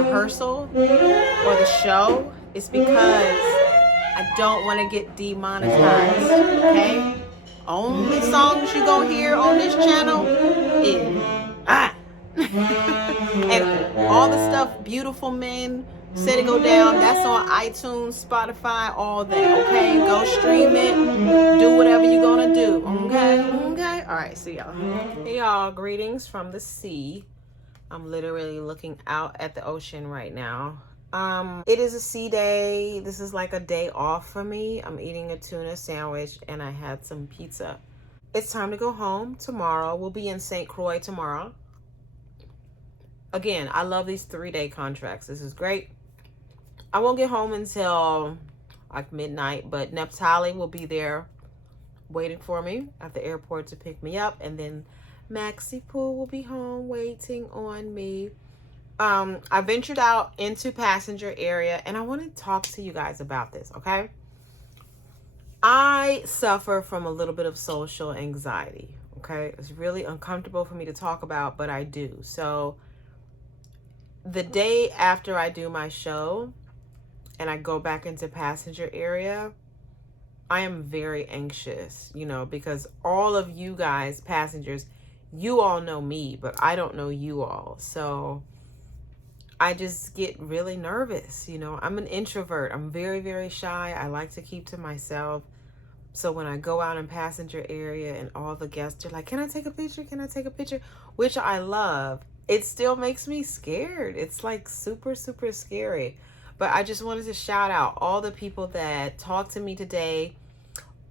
rehearsal or the show, it's because I don't want to get demonetized, okay? Only songs you gonna hear on this channel is And all the stuff, Beautiful Men, Set It Go Down, that's on iTunes, Spotify, all that, okay? Go stream it. Do whatever you're gonna do, okay? Okay? All right, see y'all. Hey, y'all. Greetings from the sea. I'm literally looking out at the ocean right now. It is a sea day. This is like a day off for me. I'm eating a tuna sandwich and I had some pizza. It's time to go home tomorrow. We'll be in St. Croix tomorrow. Again, I love these 3-day contracts. This is great. I won't get home until like midnight, but Neptali will be there waiting for me at the airport to pick me up, and then Maxie Poo will be home waiting on me. I ventured out into passenger area and I want to talk to you guys about this, okay? I suffer from a little bit of social anxiety, okay? It's really uncomfortable for me to talk about, but I do. So the day after I do my show and I go back into passenger area, I am very anxious, you know, because all of you guys, passengers, you all know me, but I don't know you all. So I just get really nervous, you know. I'm an introvert. I'm very, very shy. I like to keep to myself. So when I go out in passenger area and all the guests are like, can I take a picture? Can I take a picture? Which I love. It still makes me scared. It's like super, super scary. But I just wanted to shout out all the people that talked to me today,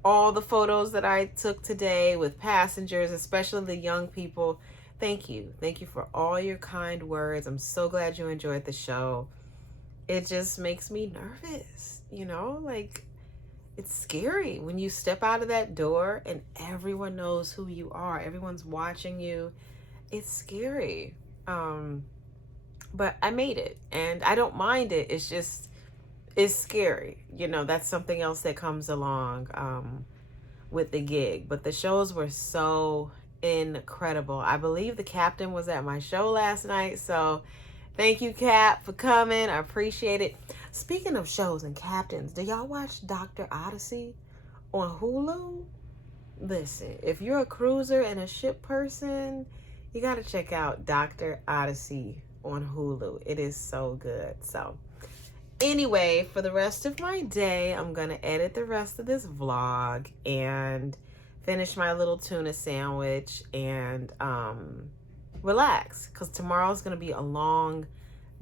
all the photos that I took today with passengers, especially the young people. Thank you. Thank you for all your kind words. I'm so glad you enjoyed the show. It just makes me nervous, you know, like it's scary when you step out of that door and everyone knows who you are. Everyone's watching you. It's scary. But I made it and I don't mind it. It's just, it's scary. You know, that's something else that comes along with the gig. But the shows were so incredible. I believe the captain was at my show last night. So thank you, Cap, for coming. I appreciate it. Speaking of shows and captains, do y'all watch Dr. Odyssey on Hulu? Listen, if you're a cruiser and a ship person, you got to check out Dr. Odyssey on Hulu. It is so good. So anyway, for the rest of my day, I'm going to edit the rest of this vlog and finish my little tuna sandwich and relax, because tomorrow's going to be a long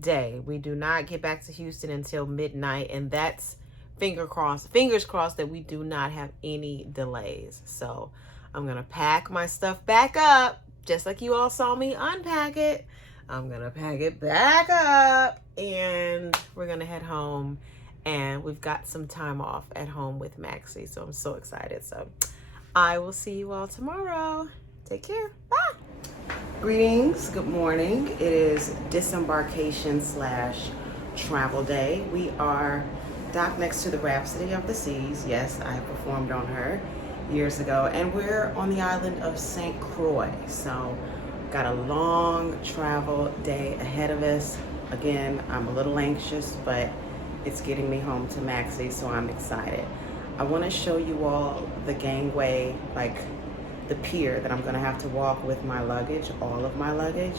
day. We do not get back to Houston until midnight, and that's fingers crossed that we do not have any delays. So I'm going to pack my stuff back up, just like you all saw me unpack it. I'm going to pack it back up and we're going to head home, and we've got some time off at home with Maxie. So I'm so excited. So I will see you all tomorrow. Take care. Bye. Greetings. Good morning. It is Disembarkation / travel day. We are docked next to the Rhapsody of the Seas. Yes, I performed on her years ago. And we're on the island of St. Croix. So got a long travel day ahead of us. Again, I'm a little anxious, but it's getting me home to Maxie, so I'm excited. I want to show you all the gangway, like the pier that I'm going to have to walk with my luggage, all of my luggage,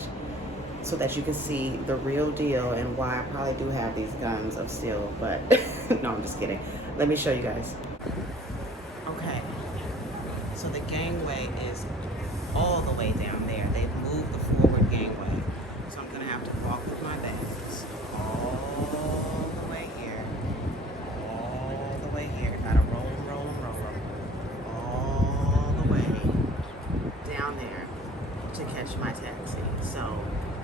so that you can see the real deal and why I probably do have these guns of steel, but no, I'm just kidding. Let me show you guys. Okay, so the gangway is all the way down there. They've moved the forward gangway, so I'm going to have to walk with my bags all the way here, all the way here. Gotta roll, all the way down there to catch my taxi. So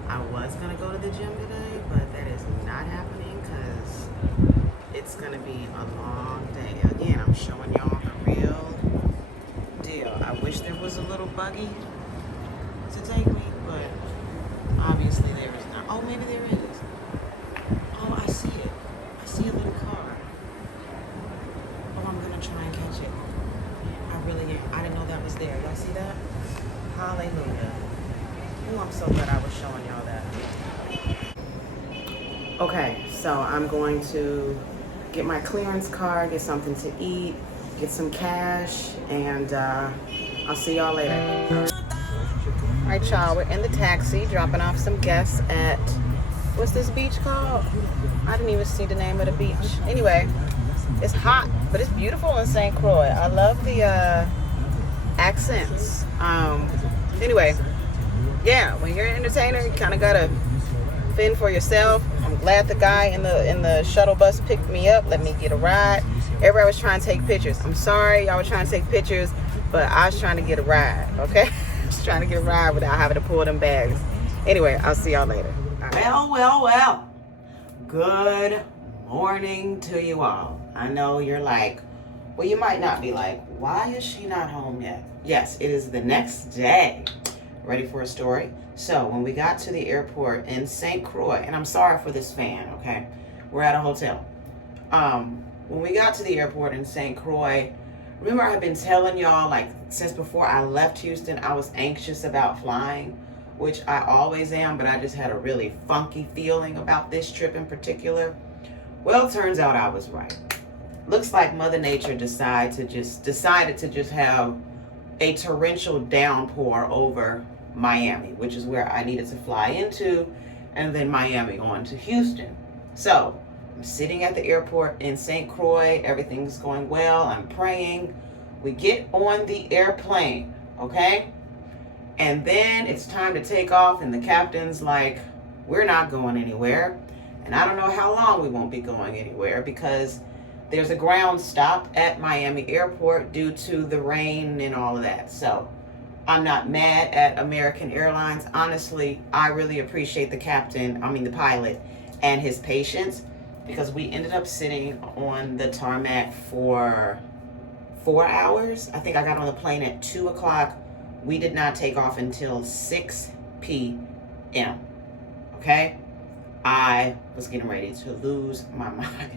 I was gonna go to the gym today, but that is not happening because it's gonna be a long day. Again, I'm showing y'all the real deal. I wish there was a little buggy to take me, but obviously there is not. Oh, maybe there is. Oh, I see it. I see a little car. Oh, I'm gonna try and catch it. I didn't know that was there. Y'all see that? Hallelujah. Oh, I'm so glad I was showing y'all that. Okay, so I'm going to get my clearance card, get something to eat, get some cash, and I'll see y'all later. right, y'all, we're in the taxi dropping off some guests at, what's this beach called? I didn't even see the name of the beach. Anyway, it's hot, but it's beautiful in St. Croix. I love the accents. Anyway, yeah, when you're an entertainer, you kind of gotta fend for yourself. I'm glad the guy in the shuttle bus picked me up, let me get a ride. Everybody was trying to take pictures. I'm sorry y'all were trying to take pictures, but I was trying to get a ride, okay? I was trying to get a ride without having to pull them bags. Anyway, I'll see y'all later. Well. Good morning to you all. I know you're like, well, you might not be like, why is she not home yet? Yes, it is the next day. Ready for a story? So when we got to the airport in St. Croix, and I'm sorry for this fan, okay? We're at a hotel. When we got to the airport in St. Croix, remember I had been telling y'all, like, since before I left Houston, I was anxious about flying, which I always am, but I just had a really funky feeling about this trip in particular. Well, it turns out I was right. Looks like Mother Nature decided to just have a torrential downpour over Miami, which is where I needed to fly into, and then Miami on to Houston. So I'm sitting at the airport in St. Croix. Everything's going well. I'm praying. We get on the airplane, okay? And then it's time to take off, and the captain's like, we're not going anywhere. And I don't know how long we won't be going anywhere because there's a ground stop at Miami Airport due to the rain and all of that. So I'm not mad at American Airlines. Honestly, I really appreciate the pilot and his patience, because we ended up sitting on the tarmac for 4 hours. I think I got on the plane at 2 o'clock. We did not take off until 6 p.m. Okay? I was getting ready to lose my mind.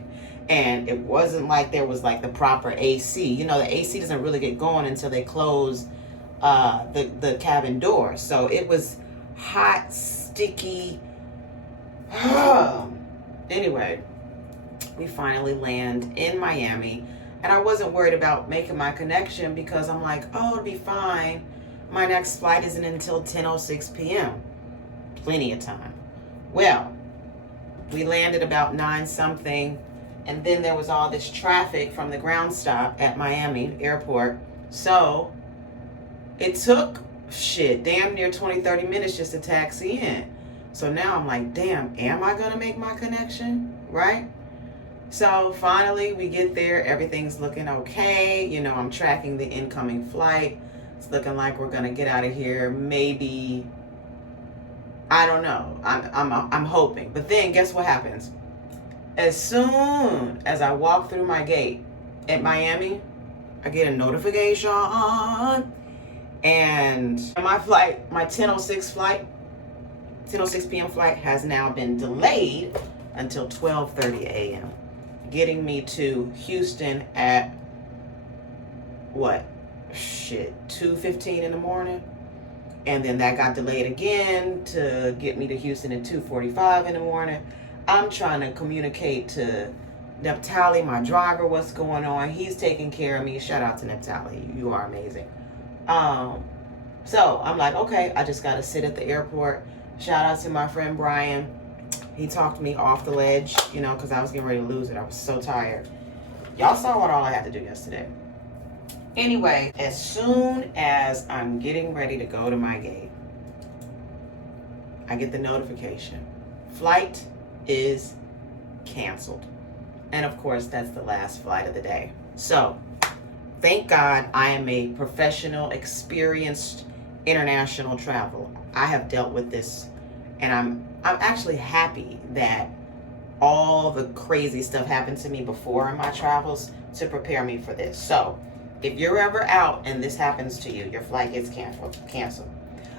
And it wasn't like there was like the proper AC. You know, the AC doesn't really get going until they close the cabin door. So it was hot, sticky. Anyway, we finally land in Miami. And I wasn't worried about making my connection because I'm like, oh, it'll be fine. My next flight isn't until 10:06 p.m. Plenty of time. Well, we landed about 9 something, and then there was all this traffic from the ground stop at Miami Airport. So it took damn near 20-30 minutes just to taxi in. So now I'm like, damn, am I gonna make my connection? Right? So finally we get there, everything's looking okay. You know, I'm tracking the incoming flight. It's looking like we're gonna get out of here maybe, I don't know. I'm hoping. But then guess what happens? As soon as I walk through my gate at Miami, I get a notification, and my flight, my 10:06 p.m. flight has now been delayed until 12:30 a.m. getting me to Houston at 2:15 in the morning. And then that got delayed again to get me to Houston at 2:45 in the morning. I'm trying to communicate to Neptali, my driver, what's going on. He's taking care of me. Shout out to Neptali. You are amazing. So I'm like, okay, I just got to sit at the airport. Shout out to my friend Brian. He talked me off the ledge, you know, because I was getting ready to lose it. I was so tired. Y'all saw what all I had to do yesterday. Anyway, as soon as I'm getting ready to go to my gate, I get the notification. Flight is canceled. And of course, that's the last flight of the day. So, thank God I am a professional, experienced international traveler. I have dealt with this, and I'm actually happy that all the crazy stuff happened to me before in my travels to prepare me for this. So, if you're ever out and this happens to you, your flight gets canceled,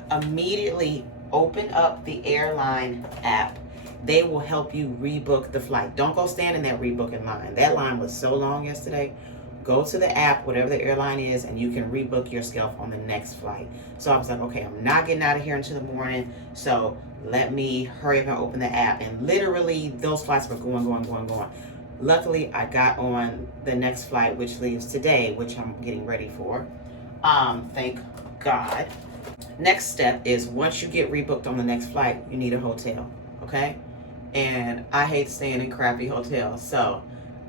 immediately open up the airline app. They will help you rebook the flight. Don't go stand in that rebooking line. That line was so long yesterday. Go to the app, whatever the airline is, and you can rebook yourself on the next flight. So I was like, okay, I'm not getting out of here until the morning, so let me hurry up and open the app. And literally, those flights were going. Luckily, I got on the next flight, which leaves today, which I'm getting ready for. Thank God. Next step is once you get rebooked on the next flight, you need a hotel, okay? And I hate staying in crappy hotels, so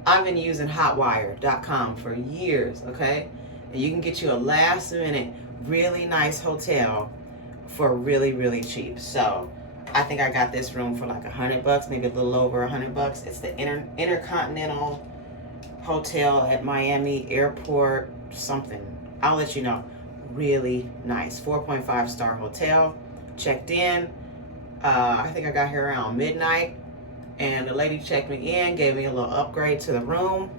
I've been using hotwire.com for years, okay? And you can get you a last minute, really nice hotel for really, really cheap. So I think I got this room for like $100, maybe a little over $100. It's the Intercontinental Hotel at Miami Airport, something. I'll let you know. Really nice, 4.5 star hotel. Checked in. I think I got here around midnight, and the lady checked me in, gave me a little upgrade to the room,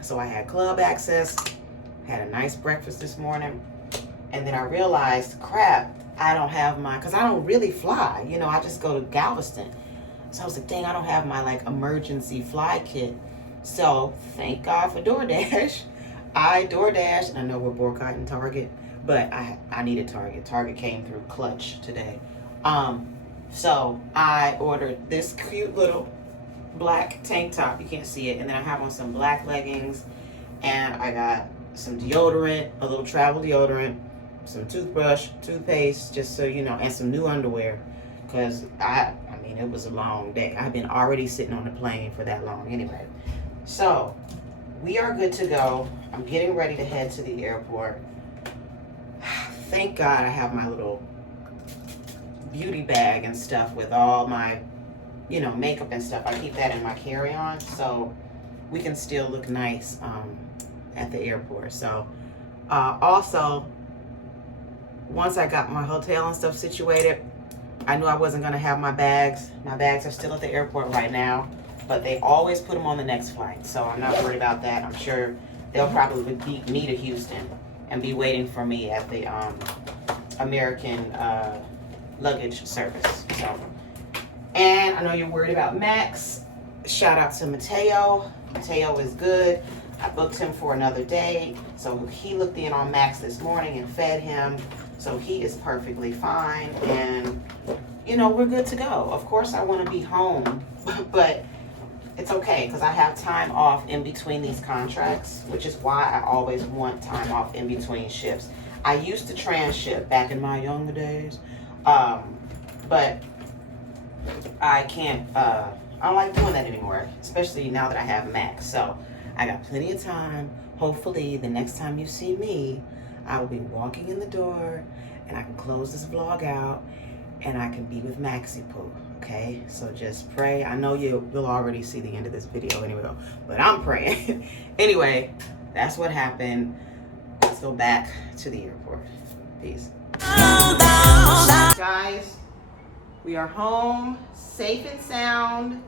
so I had club access. Had a nice breakfast this morning, and then I realized, crap, I don't have my, because I don't really fly, you know, I just go to Galveston. So I was like, dang, I don't have my like emergency fly kit. So thank God for DoorDash. I DoorDash, and I know we're boycotting Target, but I needed Target. Target came through clutch today. So I ordered this cute little black tank top. You can't see it. And then I have on some black leggings, and I got some deodorant, a little travel deodorant, some toothbrush, toothpaste, just so you know, and some new underwear, because I mean, it was a long day. I've been already sitting on the plane for that long anyway. So we are good to go. I'm getting ready to head to the airport. Thank God I have my little beauty bag and stuff with all my, you know, makeup and stuff. I keep that in my carry-on so we can still look nice at the airport. So also, once I got my hotel and stuff situated, I knew I wasn't gonna have my bags. My bags are still at the airport right now, but they always put them on the next flight, so I'm not worried about that. I'm sure they'll probably beat me to Houston and be waiting for me at the American luggage service. So, and I know you're worried about Max. Shout out to Mateo. Mateo is good. I booked him for another day, so he looked in on Max this morning and fed him, so he is perfectly fine, and you know, we're good to go. Of course I want to be home, but it's okay because I have time off in between these contracts, which is why I always want time off in between shifts. I used to transship back in my younger days, but I can't, I don't like doing that anymore, especially now that I have Max. So I got plenty of time. Hopefully the next time you see me, I will be walking in the door and I can close this vlog out and I can be with Maxie Poo, okay? So just pray. I know you'll already see the end of this video anyway, but I'm praying. Anyway, that's what happened. Let's go back to the airport. Peace. Guys, we are home, safe and sound.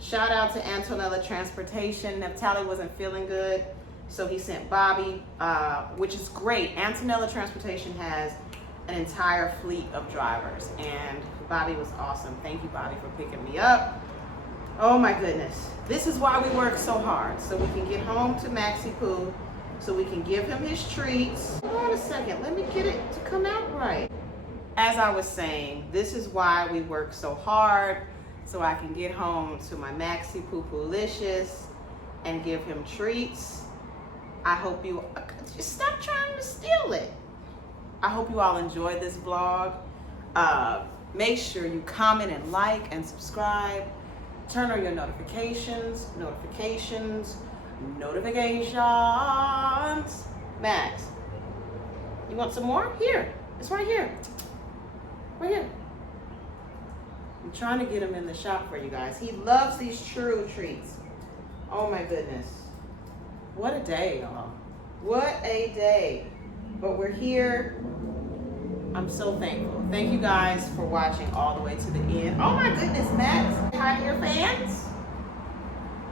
Shout out to Antonella Transportation. Naphtali wasn't feeling good, so he sent Bobby, which is great. Antonella Transportation has an entire fleet of drivers, and Bobby was awesome. Thank you, Bobby, for picking me up. Oh my goodness. This is why we work so hard, so we can get home to Maxie Poo, so we can give him his treats. Hold on a second, let me get it to come out right. As I was saying, this is why we work so hard, so I can get home to my Maxie Poo Poolicious and give him treats. I hope you, just stop trying to steal it. I hope you all enjoyed this vlog. Make sure you comment and like and subscribe. Turn on your notifications. Max, you want some more? Here, it's right here. Right here. I'm trying to get him in the shop for you guys. He loves these True treats. Oh my goodness. What a day, y'all. What a day. But we're here. I'm so thankful. Thank you guys for watching all the way to the end. Oh my goodness, Max. Hi to your fans.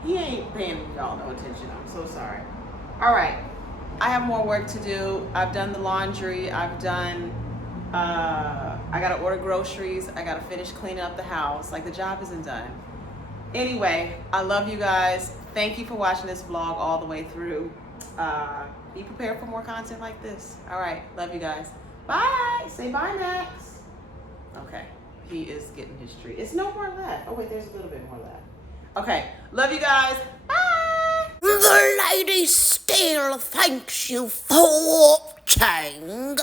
He ain't paying y'all no attention. I'm so sorry. All right. I have more work to do. I've done the laundry. I've done, I gotta order groceries. I gotta finish cleaning up the house. Like, the job isn't done. Anyway, I love you guys. Thank you for watching this vlog all the way through. Be prepared for more content like this. All right, love you guys. Bye. Say bye, Max. Okay, he is getting his treat. It's no more left. Oh wait, there's a little bit more left. Okay, love you guys. Bye. The lady still thanks you for watching.